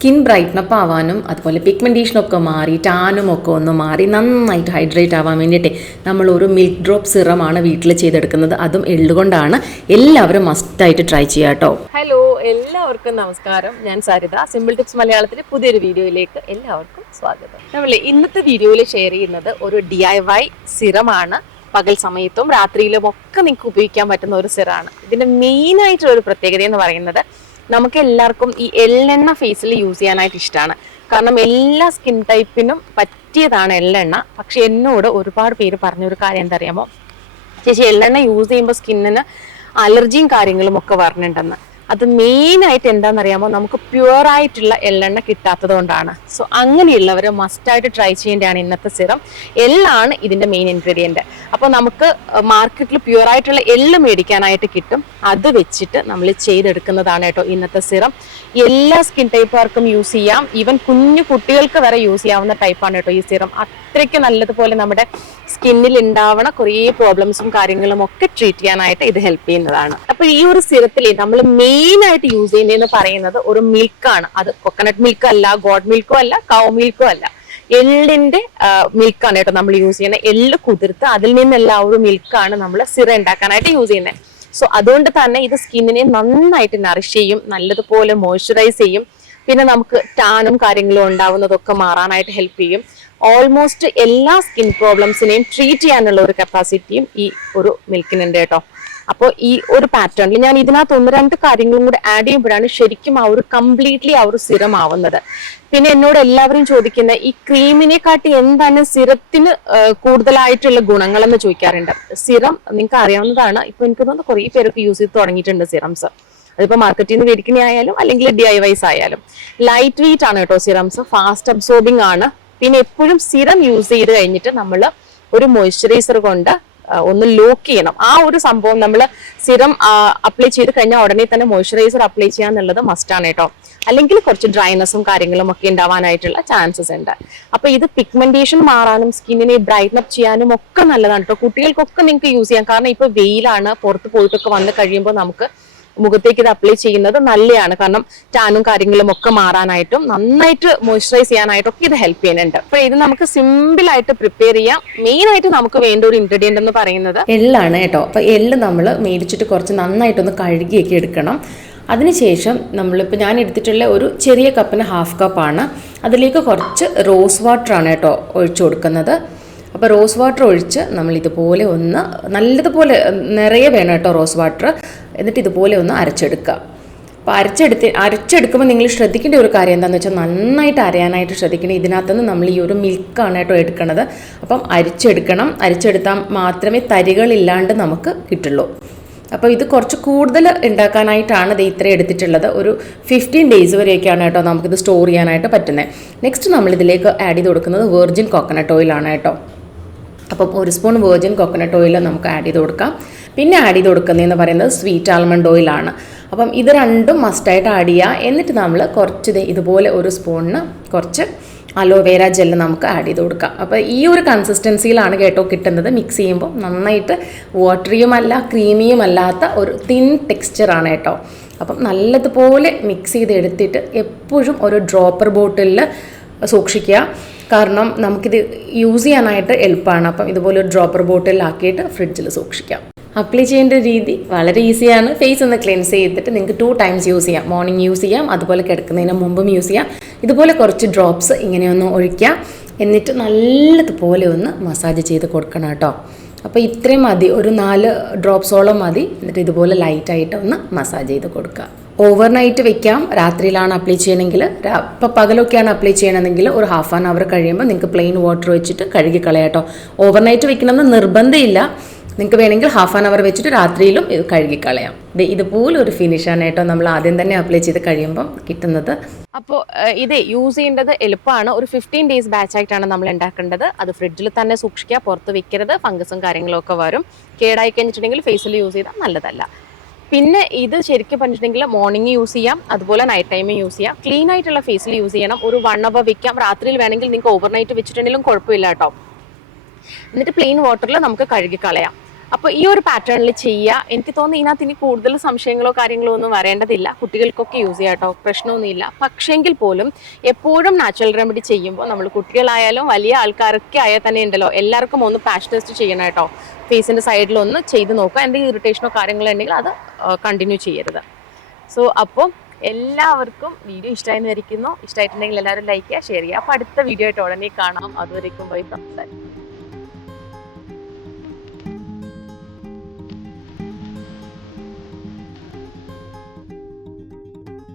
Skin ബ്രൈറ്റ്നപ്പ് ആവാനും അതുപോലെ പിഗ്മെന്റേഷനൊക്കെ മാറി ടാനും ഒക്കെ ഒന്ന് മാറി നന്നായിട്ട് ഹൈഡ്രേറ്റ് ആവാൻ വേണ്ടിയിട്ട് നമ്മൾ ഒരു മിൽക്ക് ഡ്രോപ്പ് സിറമാണ് വീട്ടിൽ ചെയ്തെടുക്കുന്നത്. അതും എള്ളുകൊണ്ടാണ് എല്ലാവരും മസ്റ്റായിട്ട് ട്രൈ ചെയ്യുക കേട്ടോ. ഹലോ എല്ലാവർക്കും നമസ്കാരം. ഞാൻ സരിത. സിമ്പിൾ ടിപ്സ് മലയാളത്തിലെ പുതിയൊരു വീഡിയോയിലേക്ക് എല്ലാവർക്കും സ്വാഗതം. നമ്മൾ ഇന്നത്തെ വീഡിയോയിൽ ഷെയർ ചെയ്യുന്നത് ഒരു ഡി ഐ വൈ സിറമാണ്. പകൽ സമയത്തും രാത്രിയിലും ഒക്കെ നിങ്ങൾക്ക് ഉപയോഗിക്കാൻ പറ്റുന്ന ഒരു സിറാണ്. ഇതിന്റെ മെയിനായിട്ടുള്ള ഒരു പ്രത്യേകത എന്ന് പറയുന്നത് നമുക്ക് എല്ലാവർക്കും ഈ എള്ളെണ്ണ ഫേസിൽ യൂസ് ചെയ്യാനായിട്ട് ഇഷ്ടമാണ് കാരണം എല്ലാ സ്കിൻ ടൈപ്പിനും പറ്റിയതാണ് എള്ളെണ്ണ പക്ഷെ എന്നോട് ഒരുപാട് പേര് പറഞ്ഞൊരു കാര്യം എന്താ അറിയാമോ ചേച്ചി എള്ളെണ്ണ യൂസ് ചെയ്യുമ്പോൾ സ്കിന്നിന് അലർജിയും കാര്യങ്ങളും ഒക്കെ വരണുണ്ടെന്ന്. അത് മെയിൻ ആയിട്ട് എന്താണെന്നറിയാമോ നമുക്ക് പ്യുവർ ആയിട്ടുള്ള എള്ളെണ്ണ കിട്ടാത്തത് കൊണ്ടാണ്. സോ അങ്ങനെയുള്ളവർ മസ്റ്റായിട്ട് ട്രൈ ചെയ്യേണ്ടതാണ് ഇന്നത്തെ സിറം എല്ലാണ് ഇതിന്റെ മെയിൻ ഇൻഗ്രീഡിയന്റ് അപ്പോൾ നമുക്ക് മാർക്കറ്റിൽ പ്യുവർ ആയിട്ടുള്ള എള്ള് മേടിക്കാനായിട്ട് കിട്ടും. അത് വെച്ചിട്ട് നമ്മൾ ചെയ്തെടുക്കുന്നതാണ് കേട്ടോ ഇന്നത്തെ സിറം. എല്ലാ സ്കിൻ ടൈപ്പുകാർക്കും യൂസ് ചെയ്യാം. ഈവൻ കുഞ്ഞു കുട്ടികൾക്ക് വരെ യൂസ് ചെയ്യാവുന്ന ടൈപ്പാണ് കേട്ടോ ഈ സിറം. അത്രയ്ക്ക് നല്ലതുപോലെ നമ്മുടെ സ്കിന്നിൽ ഉണ്ടാവണ കുറേ പ്രോബ്ലംസും കാര്യങ്ങളും ഒക്കെ ട്രീറ്റ് ചെയ്യാനായിട്ട് ഇത് ഹെൽപ്പ് ചെയ്യുന്നതാണ്. അപ്പൊ ഈ ഒരു സിറത്തിൽ നമ്മൾ മെയിൻ ആയിട്ട് യൂസ് ചെയ്യുന്നതെന്ന് പറയുന്നത് ഒരു മിൽക്കാണ് അത് കൊക്കനട്ട് മിൽക്ക് അല്ല ഗോഡ് മിൽക്കും അല്ല കൗ മിൽക്കും അല്ല. എള്ളിന്റെ മിൽക്കാണ് കേട്ടോ നമ്മൾ യൂസ് ചെയ്യുന്നത് എള്ള് കുതിർത്ത് അതിൽ നിന്നെല്ലാം ഒരു മിൽക്കാണ് നമ്മൾ സിറ ഉണ്ടാക്കാനായിട്ട് യൂസ് ചെയ്യുന്നത് സോ അതുകൊണ്ട് തന്നെ ഇത് സ്കിന്നിനെ നന്നായിട്ട് നറിഷ് ചെയ്യും നല്ലതുപോലെ മോയ്സ്ചറൈസ് ചെയ്യും. പിന്നെ നമുക്ക് ടാനും കാര്യങ്ങളും ഉണ്ടാവുന്നതൊക്കെ മാറാനായിട്ട് ഹെൽപ്പ് ചെയ്യും. ഓൾമോസ്റ്റ് എല്ലാ സ്കിൻ പ്രോബ്ലംസിനെയും ട്രീറ്റ് ചെയ്യാനുള്ള ഒരു കപ്പാസിറ്റിയും ഈ ഒരു മിൽക്കിനുണ്ട് കേട്ടോ. അപ്പോൾ ഈ ഒരു പാറ്റേണിൽ ഞാൻ ഇതിനകത്ത് ഒന്ന് രണ്ട് കാര്യങ്ങളും കൂടി ആഡ് ചെയ്യുമ്പോഴാണ് ശരിക്കും ആ ഒരു കംപ്ലീറ്റ്ലി ആ ഒരു സിറം ആവുന്നത് പിന്നെ എന്നോട് എല്ലാവരും ചോദിക്കുന്ന ഈ ക്രീമിനെ കാട്ടി എന്താണ് സിറത്തിന് കൂടുതലായിട്ടുള്ള ഗുണങ്ങളെന്ന് ചോദിക്കാറുണ്ട്. സിറം നിങ്ങൾക്ക് അറിയാവുന്നതാണ്. ഇപ്പൊ എനിക്ക് തോന്നുന്നു കുറേ പേരൊക്കെ യൂസ് ചെയ്ത് തുടങ്ങിയിട്ടുണ്ട് സിറംസ് അതിപ്പോ മാർക്കറ്റിൽ നിന്ന് മേടിക്കുന്ന ആയാലും അല്ലെങ്കിൽ ഡി ഐ വൈസ് ആയാലും. ലൈറ്റ് വെയിറ്റ് ആണ് കേട്ടോ സിറംസ് ഫാസ്റ്റ് അബ്സോർബിംഗ് ആണ്. പിന്നെ എപ്പോഴും സിറം യൂസ് ചെയ്ത് കഴിഞ്ഞിട്ട് നമ്മൾ ഒരു മോയ്സ്ചറൈസർ കൊണ്ട് ഒന്ന് ലോക്ക് ചെയ്യണം. ആ ഒരു സംഭവം നമ്മൾ സിറം അപ്ലൈ ചെയ്ത് കഴിഞ്ഞാൽ ഉടനെ തന്നെ മോയ്സ്ചറൈസർ അപ്ലൈ ചെയ്യാന്നുള്ളത് മസ്റ്റ് ആണ് കേട്ടോ. അല്ലെങ്കിൽ കുറച്ച് ഡ്രൈനെസ്സും കാര്യങ്ങളും ഒക്കെ ഉണ്ടാവാനായിട്ടുള്ള ചാൻസസ് ഉണ്ട്. അപ്പൊ ഇത് പിഗ്മെന്റേഷൻ മാറാനും സ്കിന്നിനെ ബ്രൈറ്റ്നപ്പ് ചെയ്യാനും ഒക്കെ നല്ലതാണ് കേട്ടോ. കുട്ടികൾക്കൊക്കെ നിങ്ങൾക്ക് യൂസ് ചെയ്യാം. കാരണം ഇപ്പൊ വെയിലാണ് പുറത്ത് പോയിട്ടൊക്കെ വന്ന് കഴിയുമ്പോൾ നമുക്ക് മുഖത്തേക്ക് ഇത് അപ്ലൈ ചെയ്യുന്നത് നല്ലതാണ് കാരണം ടാനും കാര്യങ്ങളും ഒക്കെ മാറാനായിട്ടും നന്നായിട്ട് മോയ്സ്ചറൈസ് ചെയ്യാനായിട്ടും ഒക്കെ ഇത് ഹെൽപ്പ് ചെയ്യുന്നുണ്ട്. അപ്പൊ ഇത് നമുക്ക് സിമ്പിൾ ആയിട്ട് പ്രിപ്പയർ ചെയ്യാം. മെയിൻ ആയിട്ട് നമുക്ക് വേണ്ട ഒരു ഇൻഗ്രീഡിയന്റ് എന്ന് പറയുന്നത് എല്ലാണ് കേട്ടോ. അപ്പോൾ എള്ള് നമ്മൾ മേടിച്ചിട്ട് കുറച്ച് നന്നായിട്ടൊന്ന് കഴുകിയൊക്കെ എടുക്കണം. അതിനുശേഷം നമ്മളിപ്പോൾ ഞാൻ എടുത്തിട്ടുള്ള ഒരു ചെറിയ കപ്പിന് ഹാഫ് കപ്പാണ് അതിലേക്ക് കുറച്ച് റോസ് വാട്ടർ ആണ് കേട്ടോ ഒഴിച്ചു കൊടുക്കുന്നത്. അപ്പോൾ റോസ് വാട്ടർ ഒഴിച്ച് നമ്മൾ ഇതുപോലെ ഒന്ന് നല്ലതുപോലെ നിറയെ വേണം കേട്ടോ റോസ് വാട്ടർ എന്നിട്ട് ഇതുപോലെ ഒന്ന് അരച്ചെടുക്കുക. അപ്പോൾ അരച്ചെടുത്ത് അരച്ചെടുക്കുമ്പോൾ നിങ്ങൾ ശ്രദ്ധിക്കേണ്ട ഒരു കാര്യം എന്താണെന്ന് വെച്ചാൽ നന്നായിട്ട് അരയാനായിട്ട് ശ്രദ്ധിക്കണം. ഇതിനകത്തുനിന്ന് നമ്മൾ ഈ ഒരു മിൽക്കാണ് കേട്ടോ എടുക്കുന്നത് അപ്പം അരിച്ചെടുക്കണം. അരിച്ചെടുത്താൽ മാത്രമേ തരികളില്ലാണ്ട് നമുക്ക് കിട്ടുള്ളൂ. അപ്പോൾ ഇത് കുറച്ച് കൂടുതൽ ഉണ്ടാക്കാനായിട്ടാണ് ഇത് ഇത്രയും എടുത്തിട്ടുള്ളത്. ഒരു ഫിഫ്റ്റീൻ ഡേയ്സ് വരെയൊക്കെയാണ് കേട്ടോ നമുക്കിത് സ്റ്റോർ ചെയ്യാനായിട്ട് പറ്റുന്നത്. നെക്സ്റ്റ് നമ്മൾ ഇതിലേക്ക് ആഡ് ചെയ്ത് കൊടുക്കുന്നത് വെർജിൻ കോക്കനട്ട് ഓയിലാണ് കേട്ടോ. അപ്പം ഒരു സ്പൂൺ വെർജിൻ കോക്കനട്ട് ഓയിൽ നമുക്ക് ആഡ് ചെയ്ത് കൊടുക്കാം. പിന്നെ ആഡ് ചെയ്ത് കൊടുക്കുന്നതെന്ന് പറയുന്നത് സ്വീറ്റ് ആൽമണ്ട് ഓയിലാണ് അപ്പം ഇത് രണ്ടും മസ്റ്റായിട്ട് ആഡ് ചെയ്യുക എന്നിട്ട് നമ്മൾ കുറച്ച് ഇതുപോലെ ഒരു സ്പൂണിന് കുറച്ച് അലോവേര ജെല്ല് നമുക്ക് ആഡ് ചെയ്ത് കൊടുക്കാം. അപ്പോൾ ഈ ഒരു കൺസിസ്റ്റൻസിയിലാണ് കേട്ടോ കിട്ടുന്നത്. മിക്സ് ചെയ്യുമ്പോൾ നന്നായിട്ട് വാട്ടറിയുമല്ല ക്രീമിയുമല്ലാത്ത ഒരു തിൻ ടെക്സ്ചറാണ് കേട്ടോ. അപ്പം നല്ലതുപോലെ മിക്സ് ചെയ്തെടുത്തിട്ട് എപ്പോഴും ഒരു ഡ്രോപ്പർ ബോട്ടിലിൽ സൂക്ഷിക്കുക. കാരണം നമുക്കിത് യൂസ് ചെയ്യാനായിട്ട് എളുപ്പമാണ് അപ്പം ഇതുപോലെ ഒരു ഡ്രോപ്പർ ബോട്ടിലാക്കിയിട്ട് ഫ്രിഡ്ജിൽ സൂക്ഷിക്കാം. അപ്ലൈ ചെയ്യേണ്ട രീതി വളരെ ഈസിയാണ് ഫേസ് ഒന്ന് ക്ലെൻസ് ചെയ്തിട്ട് നിങ്ങൾക്ക് ടു ടൈംസ് യൂസ് ചെയ്യാം. മോർണിംഗ് യൂസ് ചെയ്യാം. അതുപോലെ കിടക്കുന്നതിന് മുമ്പും യൂസ് ചെയ്യാം. ഇതുപോലെ കുറച്ച് ഡ്രോപ്സ് ഇങ്ങനെയൊന്ന് ഒഴിക്കുക എന്നിട്ട് നല്ലതുപോലെ ഒന്ന് മസാജ് ചെയ്ത് കൊടുക്കണം കേട്ടോ. അപ്പോൾ ഇത്രയും മതി. ഒരു നാല് ഡ്രോപ്സോളം മതി. എന്നിട്ട് ഇതുപോലെ ലൈറ്റായിട്ട് ഒന്ന് മസാജ് ചെയ്ത് കൊടുക്കുക. ഓവർനൈറ്റ് വെക്കാം. രാത്രിയിലാണ് അപ്ലൈ ചെയ്യണമെങ്കിൽ ഇപ്പോൾ പകലൊക്കെയാണ് അപ്ലൈ ചെയ്യണമെങ്കിൽ ഒരു ഹാഫ് ആൻ അവർ കഴിയുമ്പോൾ നിങ്ങൾക്ക് പ്ലെയിൻ വാട്ടർ വെച്ചിട്ട് കഴുകി കളയാട്ടോ ഓവർനൈറ്റ് വെക്കണമെന്ന് നിർബന്ധമില്ല. നിങ്ങൾക്ക് വേണമെങ്കിൽ ഹാഫ് ആൻ അവർ വെച്ചിട്ട് രാത്രിയിലും ഇത് കഴുകിക്കളയാം ഇതുപോലെ ഒരു ഫിനിഷാണ് കേട്ടോ നമ്മൾ ആദ്യം തന്നെ അപ്ലൈ ചെയ്ത് കഴിയുമ്പോൾ കിട്ടുന്നത്. അപ്പോൾ ഇത് യൂസ് ചെയ്യേണ്ടത് എളുപ്പമാണ്. ഒരു ഫിഫ്റ്റീൻ ഡേയ്സ് ബാച്ച് ആയിട്ടാണ് നമ്മൾ ഉണ്ടാക്കേണ്ടത്. അത് ഫ്രിഡ്ജിൽ തന്നെ സൂക്ഷിക്കുക പുറത്ത് വെക്കരുത് ഫംഗസും കാര്യങ്ങളും ഒക്കെ വരും. കേടായി കഴിഞ്ഞിട്ടുണ്ടെങ്കിൽ ഫേസിൽ യൂസ് ചെയ്താൽ നല്ലതല്ല. പിന്നെ ഇത് ശരിക്കും പറഞ്ഞിട്ടുണ്ടെങ്കിൽ മോർണിംഗ് യൂസ് ചെയ്യാം അതുപോലെ നൈറ്റ് ടൈമും യൂസ് ചെയ്യാം. ക്ലീൻ ആയിട്ടുള്ള ഫേസിൽ യൂസ് ചെയ്യണം. ഒരു വൺ അവർ വെക്കാം. രാത്രിയിൽ വേണമെങ്കിൽ നിങ്ങൾക്ക് ഓവർനൈറ്റ് വെച്ചിട്ടുണ്ടെങ്കിലും കുഴപ്പമില്ല കേട്ടോ. എന്നിട്ട് പ്ലെയിൻ വാട്ടറിൽ നമുക്ക് കഴുകി കളയാം. അപ്പോൾ ഈ ഒരു പാറ്റേണിൽ ചെയ്യുക എനിക്ക് തോന്നുന്നു ഇതിനകത്ത് ഇനി കൂടുതൽ സംശയങ്ങളോ കാര്യങ്ങളോ ഒന്നും വരേണ്ടതില്ല. കുട്ടികൾക്കൊക്കെ യൂസ് ചെയ്യാം കേട്ടോ പ്രശ്നമൊന്നുമില്ല. പക്ഷേങ്കിൽ പോലും എപ്പോഴും നാച്ചുറൽ റെമഡി ചെയ്യുമ്പോൾ നമ്മൾ കുട്ടികളായാലും വലിയ ആൾക്കാരൊക്കെ ആയാൽ തന്നെ ഉണ്ടല്ലോ. എല്ലാവർക്കും ഒന്ന് പാഷ് ടെസ്റ്റ് ചെയ്യണം കേട്ടോ ഫേസിന്റെ സൈഡിൽ ഒന്ന് ചെയ്ത് നോക്കുക. എന്തെങ്കിലും ഇറിറ്റേഷനോ കാര്യങ്ങളോ ഉണ്ടെങ്കിൽ അത് കണ്ടിന്യൂ ചെയ്യരുത്. സോ അപ്പോൾ എല്ലാവർക്കും വീഡിയോ ഇഷ്ടമായി വിചാരിക്കുന്നു. ഇഷ്ടമായിട്ടുണ്ടെങ്കിൽ എല്ലാവരും ലൈക്ക് ചെയ്യുക ഷെയർ ചെയ്യുക. അപ്പോൾ അടുത്ത വീഡിയോ ആയിട്ട് ഉടനെ കാണാം. അതുവരേക്കും പോയി സംസാരിക്കും